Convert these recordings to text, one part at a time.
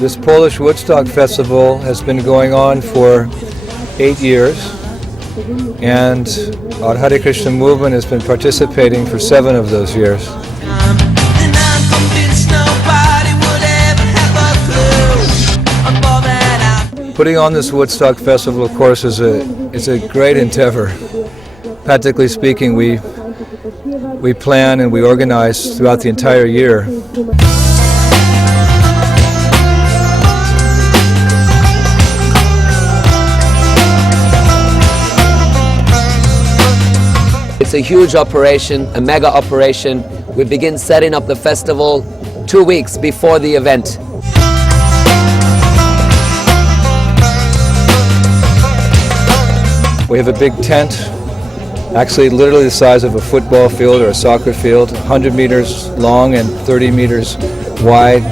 This Polish Woodstock Festival has been going on for 8 years, and our Hare Krishna movement has been participating for 7 of those years. Putting on this Woodstock Festival, of course, is a great endeavor. Practically speaking, we plan and we organize throughout the entire year. It's a huge operation, a mega operation. We begin setting up the festival 2 weeks before the event. We have a big tent, actually literally the size of a football field or a soccer field, 100 meters long and 30 meters wide.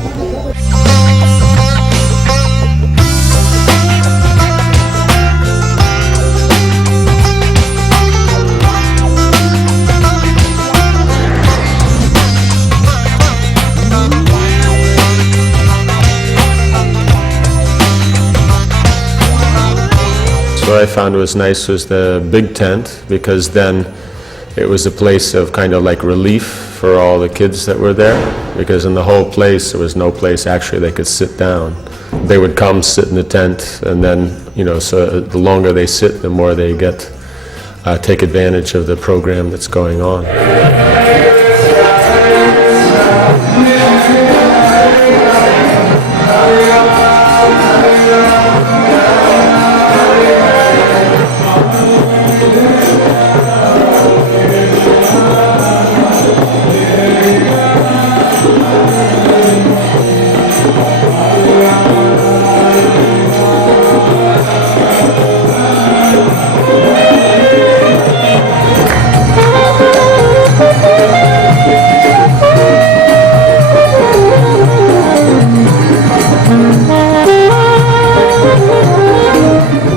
What I found was nice was the big tent, because then it was a place of kind of like relief for all the kids that were there, because in the whole place there was no place actually they could sit down. They would come sit in the tent, and then, you know, so the longer they sit, the more they get take advantage of the program that's going on.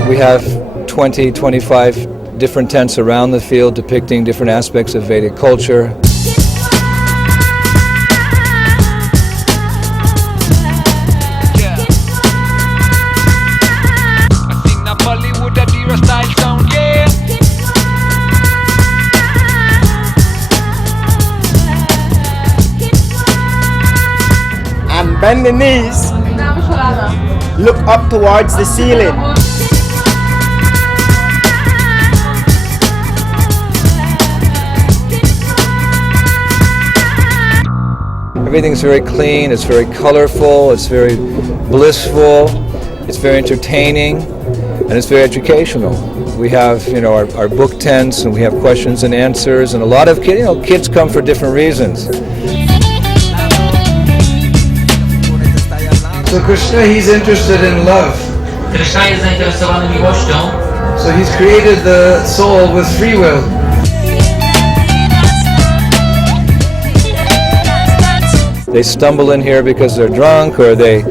We have 20, 25 different tents around the field depicting different aspects of Vedic culture. And bend the knees. Look up towards the ceiling. Everything's very clean, it's very colorful, it's very blissful, it's very entertaining, and it's very educational. We have, you know, our book tents, and we have questions and answers, and a lot of kids come for different reasons. So Krishna, he's interested in love. Krishna jest zainteresowany miłością. So he's created the soul with free will. They stumble in here because they're drunk, or they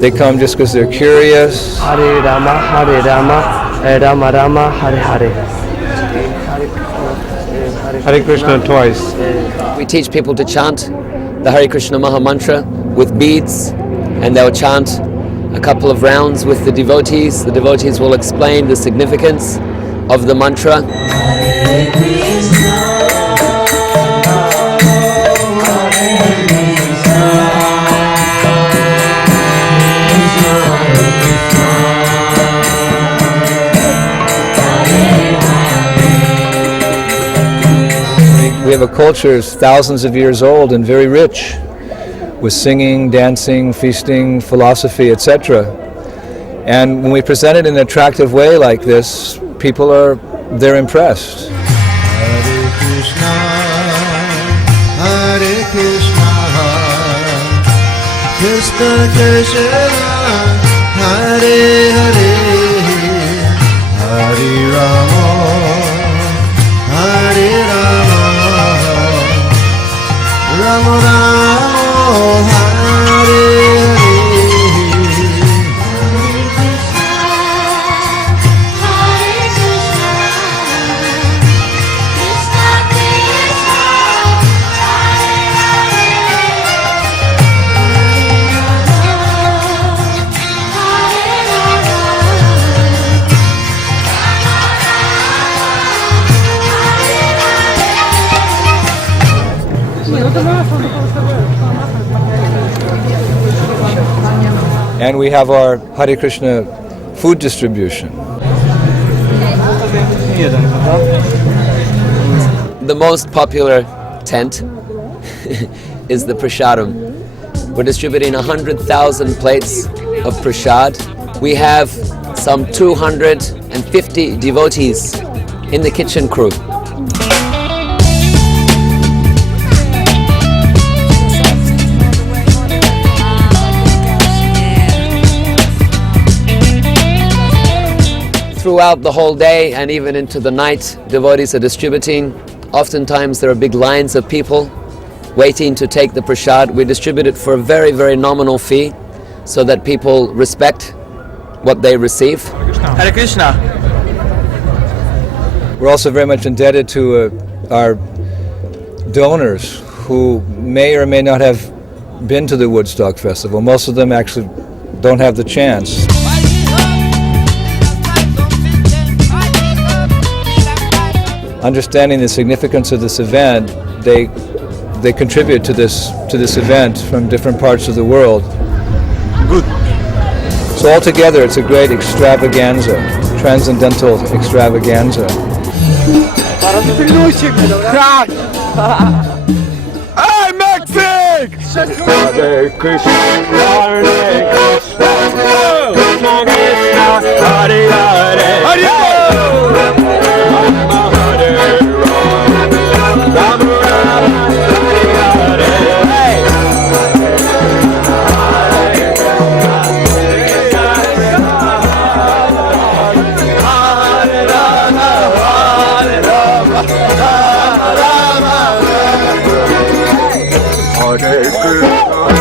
They come just because they're curious. Hare Rama, Rama Rama, Hare Hare. Hare Krishna twice. We teach people to chant the Hare Krishna Maha Mantra with beads, and they'll chant a couple of rounds with the devotees. The devotees will explain the significance of the mantra. We have a culture that's thousands of years old and very rich, with singing, dancing, feasting, philosophy, etc. And when we present it in an attractive way like this, they're impressed. Hare Krishna, Hare Krishna, Krishna Krishna, Hare Hare, Hare Rama, Hare Rama, Rama Rama, Hare Hare. And we have our Hare Krishna food distribution. The most popular tent is the prasadam. We're distributing 100,000 plates of prasad. We have some 250 devotees in the kitchen crew. Throughout the whole day and even into the night, devotees are distributing. Oftentimes there are big lines of people waiting to take the prasad. We distribute it for a very, very nominal fee so that people respect what they receive. Hare Krishna. We're also very much indebted to our donors who may or may not have been to the Woodstock Festival. Most of them actually don't have the chance. Understanding the significance of this event, they contribute to this event from different parts of the world. Good. So altogether, it's a great extravaganza, transcendental extravaganza. Hey, Mexico! Hare Krishna, Hare Krishna, Krishna Krishna, Hare Hare,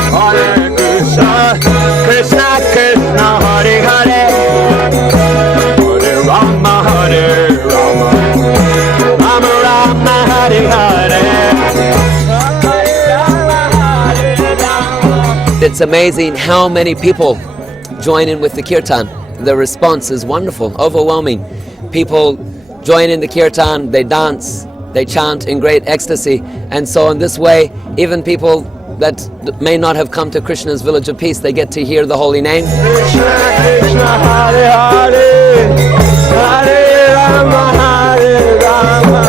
Hare Krishna Krishna, Hare Hare, Hare Rama, Hare Rama, Rama Rama, Hare Hare. It's amazing how many people join in with the kirtan. The response is wonderful, overwhelming. People join in the kirtan, they dance, they chant in great ecstasy, and so in this way, even people that may not have come to Krishna's village of peace, they get to hear the holy name. Krishna Krishna, Hare Hare, Hare Rama, Hare Rama,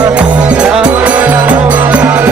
Rama Rama, Hare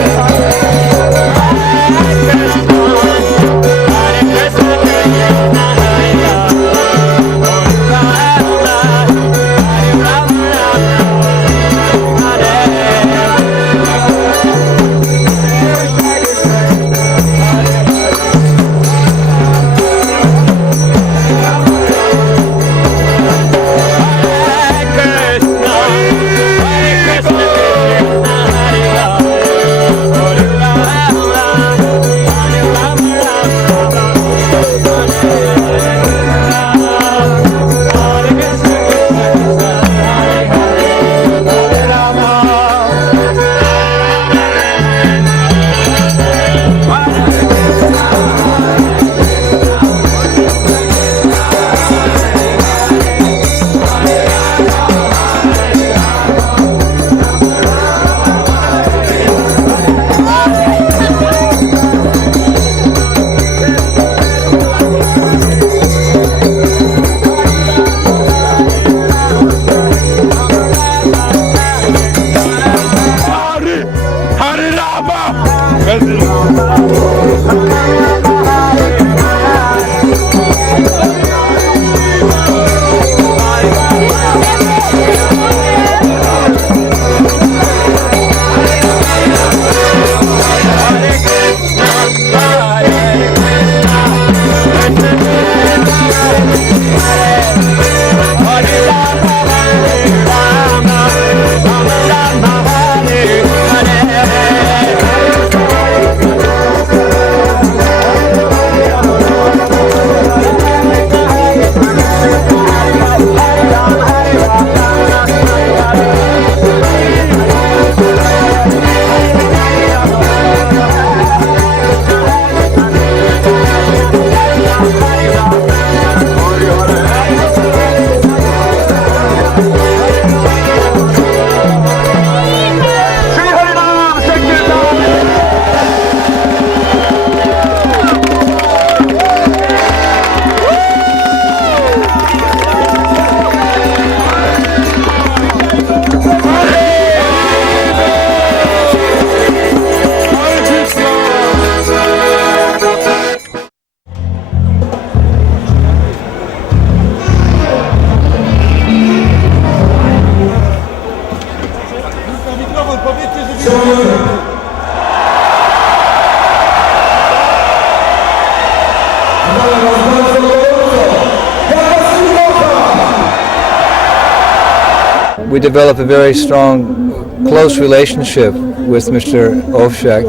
we develop a very strong, close relationship with Mr. Ovshek.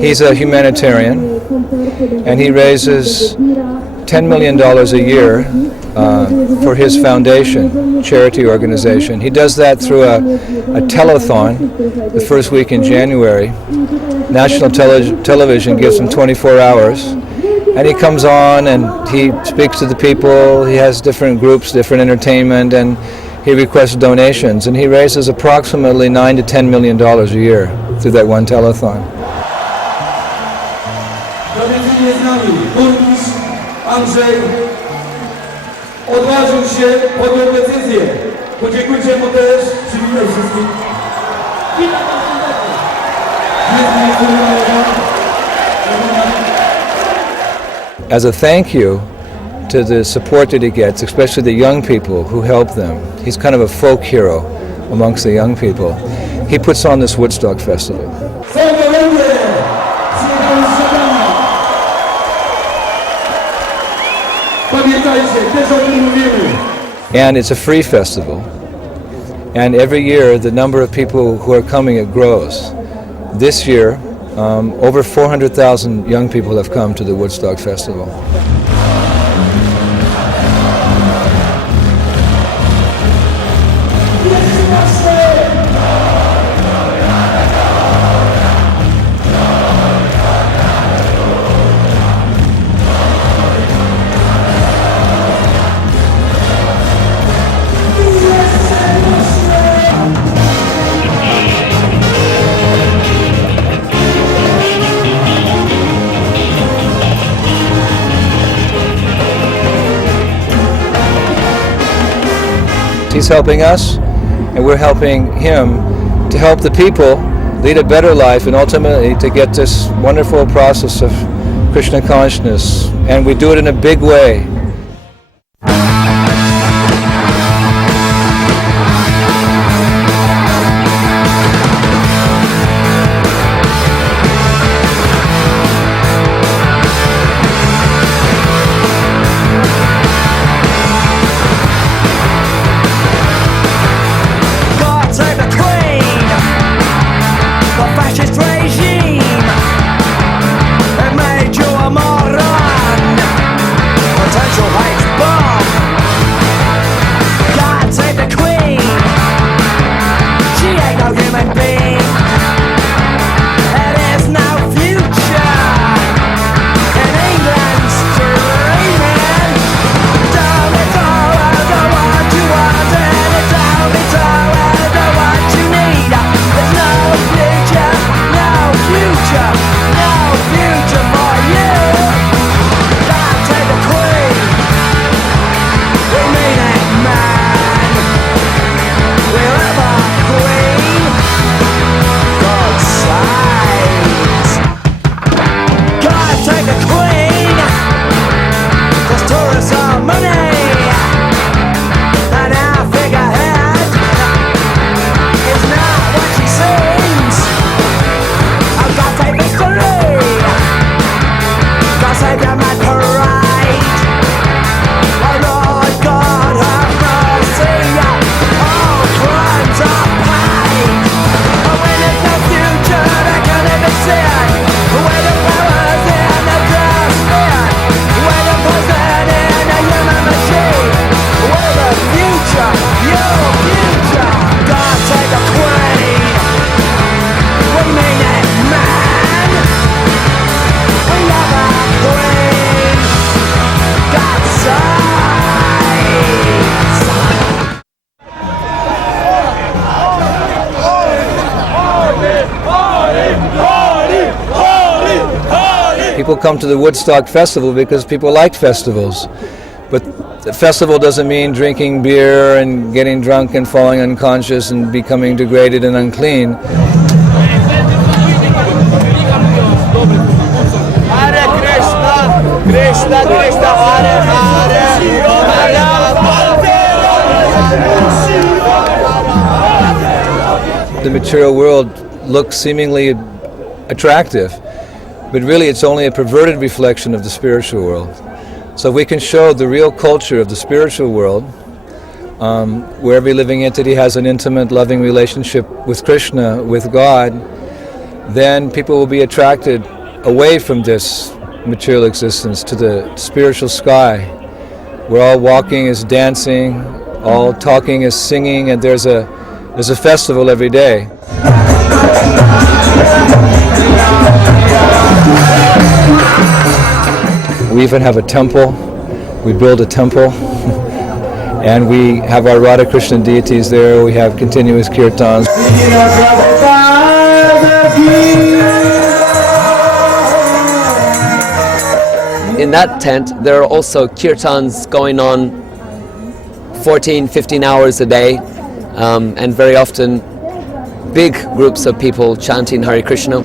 He's a humanitarian, and he raises $10 million a year for his foundation, charity organization. He does that through a telethon the first week in January. National television gives him 24 hours, and he comes on and he speaks to the people. He has different groups, different entertainment, and he requests donations, and he raises approximately $9 to $10 million a year through that one telethon. Tradycyjnie z nami burmistrz Andrzej odważył się, podjął decyzję. Podziękujcie mu też, przywitaj wszystkich. Witam was serdecznie. As a thank you to the support that he gets, especially the young people who help them, he's kind of a folk hero amongst the young people. He puts on this Woodstock Festival. And it's a free festival. And every year the number of people who are coming, it grows. This year, over 400,000 young people have come to the Woodstock Festival. He's helping us, and we're helping him to help the people lead a better life and ultimately to get this wonderful process of Krishna consciousness. And we do it in a big way. People come to the Woodstock Festival because people like festivals. But the festival doesn't mean drinking beer and getting drunk and falling unconscious and becoming degraded and unclean. Hare Krishna, Krishna Krishna, Hare Hare. The material world looks seemingly attractive, but really it's only a perverted reflection of the spiritual world. So if we can show the real culture of the spiritual world, where every living entity has an intimate, loving relationship with Krishna, with God, then people will be attracted away from this material existence to the spiritual sky, where all walking is dancing, all talking is singing, and there's a festival every day. We even have a temple. We build a temple, and we have our Hare Krishna deities there. We have continuous kirtans. In that tent, there are also kirtans going on 14, 15 hours a day, and very often big groups of people chanting Hare Krishna.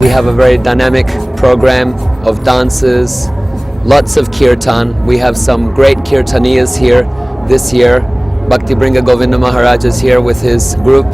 We have a very dynamic program of dances, lots of kirtan. We have some great kirtaniyas here this year. Bhakti Bringa Govinda Maharaj is here with his group.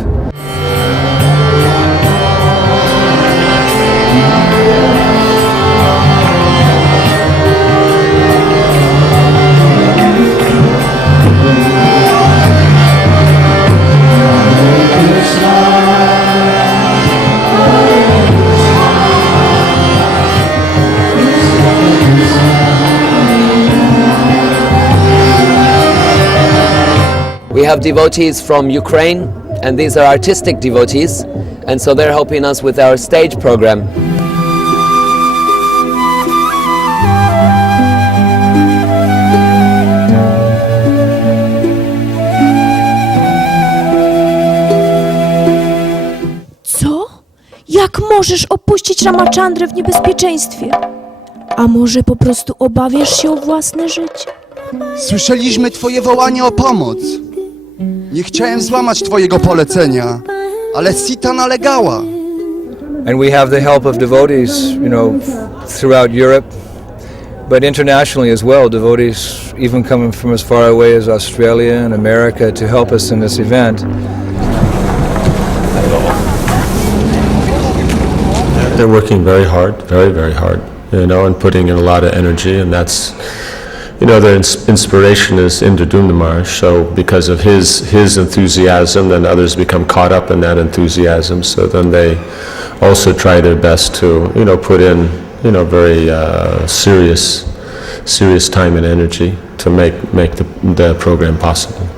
We have devotees from Ukraine, and these are artistic devotees, and so they're helping us with our stage program. Co? Jak możesz opuścić Ramachandrę w niebezpieczeństwie? A może po prostu obawiasz się o własne życie? Słyszeliśmy Twoje wołanie o pomoc. Nie chciałem złamać Twojego polecenia, ale Sita nalegała. And we have the help of devotees, throughout Europe, but internationally as well. Devotees even coming from as far away as Australia and America to help us in this event. They're working very hard, very, very hard, and putting in a lot of energy, and that's, their inspiration is Indradyumna Maharaj, so because of his enthusiasm, then others become caught up in that enthusiasm, so then they also try their best to, put in, very serious time and energy to make the program possible.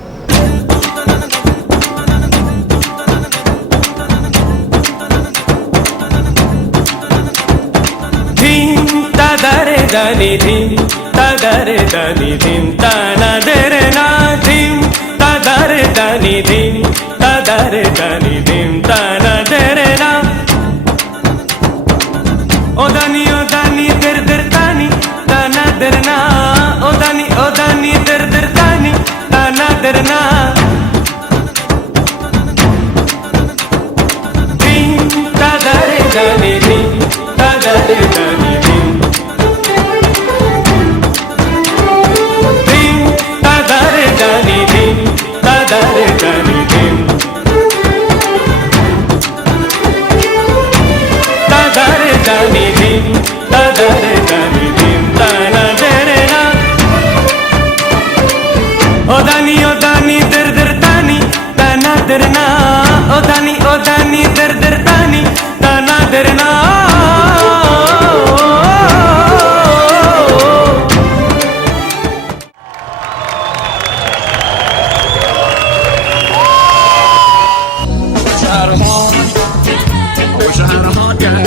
dani dim tadare dani dim tanadere na dim tadare dani dim tadare dani dim tanadere na odani der der tani tanader na odani der der tani tanader na dim tadare dani dim tadare dani dim dim tadare dani dim tadare dani dim tadare dani dim tadare dani dim tanadere na odani der der tani tanader na odani der der tani tanader na Wish I had a heart, girl,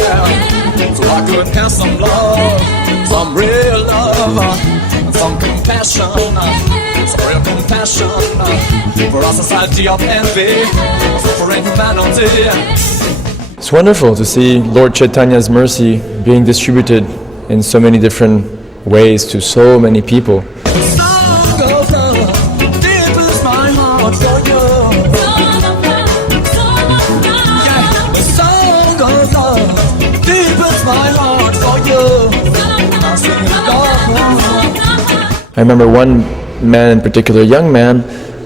so I could have some love, some real love, some compassion, some real compassion for our society of envy, suffering humanity. It's wonderful to see Lord Chaitanya's mercy being distributed in so many different ways to so many people. I remember one man in particular, a young man,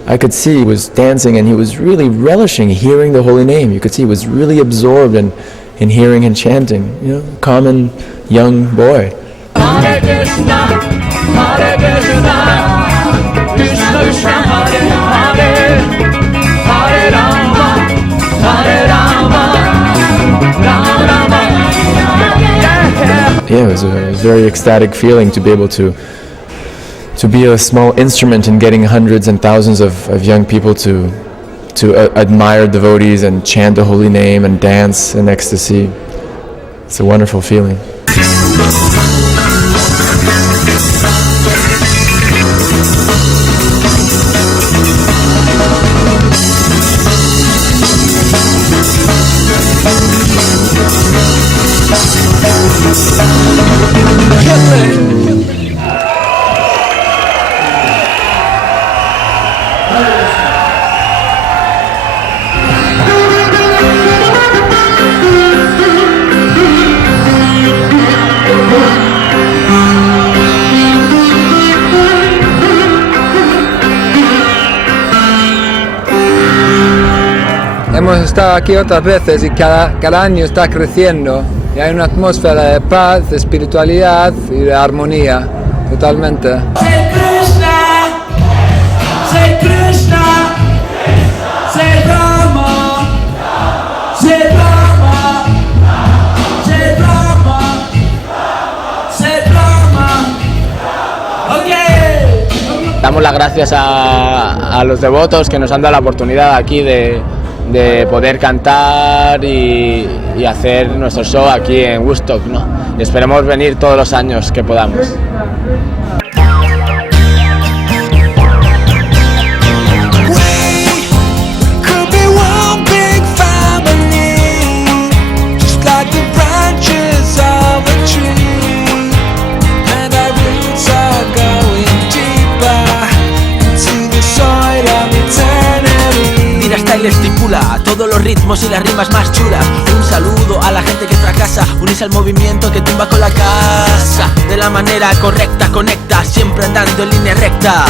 I could see he was dancing and he was really relishing hearing the holy name. You could see he was really absorbed in hearing and chanting, you know, common young boy. Hare Krishna, Hare Krishna, Krishna Krishna, Hare Hare, Hare Rama, Hare Rama, Rama Rama. Yeah, it was a very ecstatic feeling to be able to be a small instrument in getting hundreds and thousands of young people to admire devotees and chant the holy name and dance in ecstasy. It's a wonderful feeling. Hemos estado aquí otras veces y cada año está creciendo y hay una atmósfera de paz, de espiritualidad y de armonía, totalmente. Say Krishna, say Krishna, say Rama, say Rama, say Rama, say Rama. Okay. Damos las gracias a los devotos que nos han dado la oportunidad aquí de poder cantar y hacer nuestro show aquí en Woodstock, ¿no? Y esperemos venir todos los años que podamos. Le estipula todos los ritmos y las rimas más chulas. Un saludo a la gente que fracasa, unirse al movimiento que tumba con la casa. De la manera correcta conecta, siempre andando en línea recta,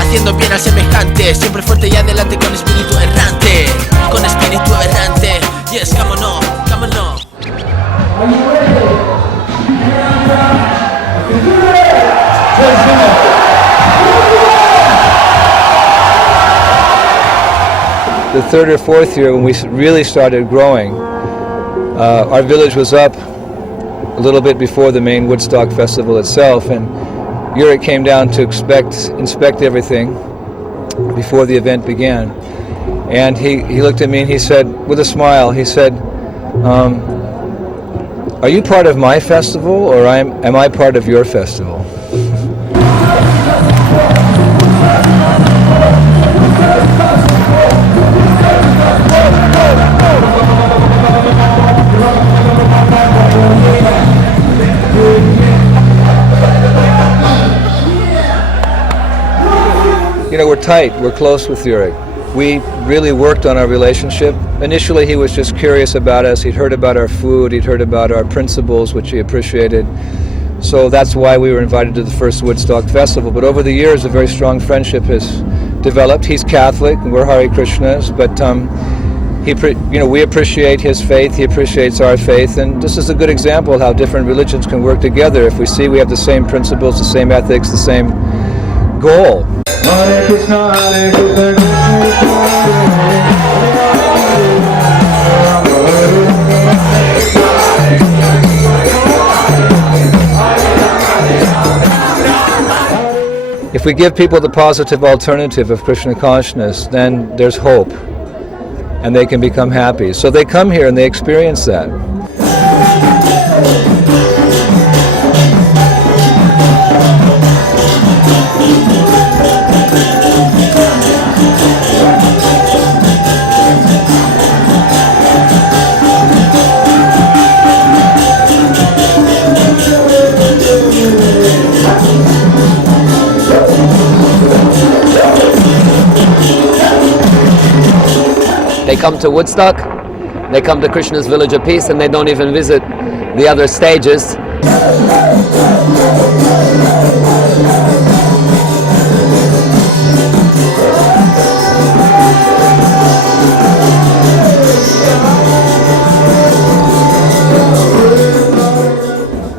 haciendo bien al semejante, siempre fuerte y adelante con espíritu errante. Con espíritu errante, yes, come on, no, come on, no. The third or fourth year when we really started growing, our village was up a little bit before the main Woodstock Festival itself, and Yuri came down to inspect everything before the event began. And he looked at me and he said, with a smile, he said, Are you part of my festival, or am I part of your festival? You know, we're tight, we're close with Yurik. We really worked on our relationship. Initially, he was just curious about us. He'd heard about our food, he'd heard about our principles, which he appreciated. So that's why we were invited to the first Woodstock Festival. But over the years, a very strong friendship has developed. He's Catholic, and we're Hare Krishnas, but we appreciate his faith, he appreciates our faith, and this is a good example of how different religions can work together if we see we have the same principles, the same ethics, the same goal. Hare Krishna, Hare Krishna, If we give people the positive alternative of Krishna consciousness, then there's hope, and they can become happy. So they come here and they experience that. They come to Woodstock, they come to Krishna's Village of Peace, and they don't even visit the other stages.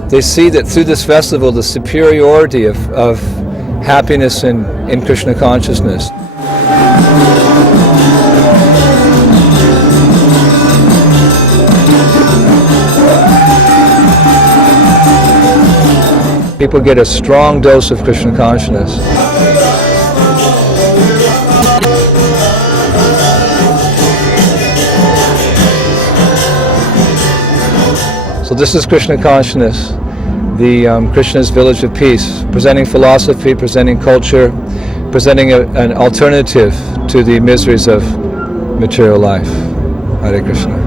They see that through this festival, the superiority of happiness in Krishna consciousness. People get a strong dose of Krishna consciousness. So this is Krishna consciousness, the Krishna's Village of Peace, presenting philosophy, presenting culture, presenting an alternative to the miseries of material life. Hare Krishna.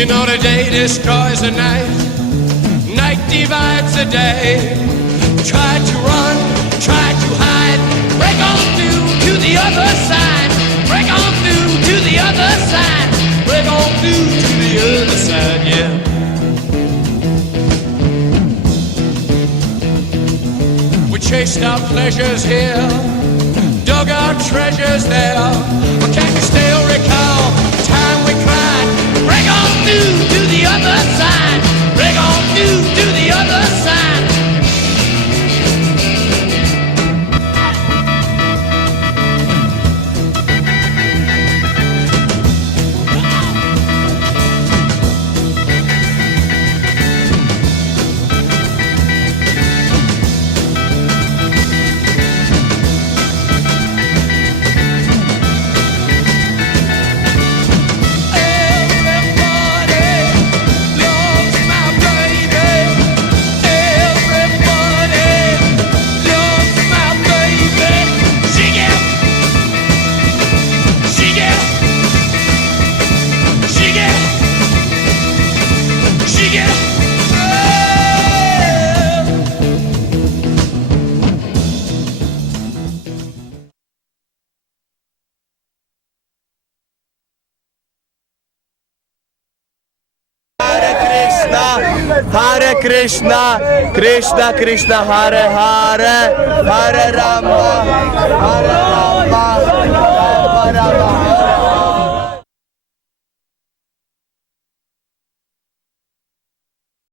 You know the day destroys the night, night divides the day. Try to run, try to hide, break on through to the other side. Break on through to the other side. Break on through to the other side, yeah. We chased our pleasures here, dug our treasures there. But can you still recall the time we cried? Break on through to the other side. Break on through to the other side. Hare Krishna, Krishna Krishna Hare Hare, Hare Rama, Hare